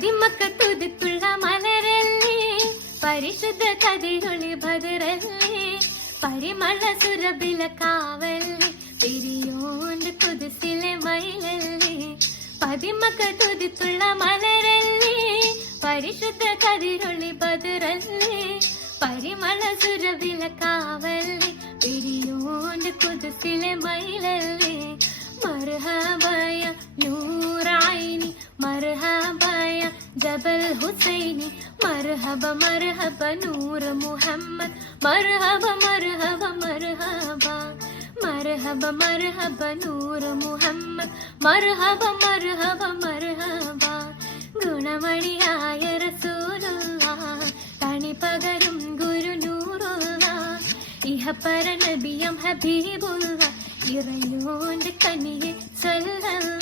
പതിമക്കത്തുതിത്തുള്ള മലരല്ലേ പരിശുദ്ധ കതിരൊളി ഭദ്രല്ലേ പരിമള സുരഭില കാവല്ലേ പെരിയോന്റെ കുതിസിലെ മയിലല്ലേ പതിമക്കത്തുതിത്തുള്ള മലരല്ലേ പരിശുദ്ധ കതിരൊളി ഭദ്രല്ലേ പരിമള സുരഭില കാവല്ലേ പെരിയോന്റെ കുതിസിലെ മയിലല്ലേ മർഹബയ നൂറായിനി മർഹബയ ജബൽ ഹുസൈനി മർഹബ മർഹബ നൂർ മുഹമ്മദ് മർഹബ മർഹബ മർഹബ മർഹബ മർഹബ നൂർ മുഹമ്മദ് മർഹബ മർഹബ മർഹബ ഗുണമണിയായ റസൂലുള്ളാഹ് തണി പകരും ഗുരു നൂറുള്ളാഹ് ഇഹപര നബിയം ഹബീബുള്ളാഹ് ഇറയോന്റെ കനിയെ സല്ലല്ലാഹ്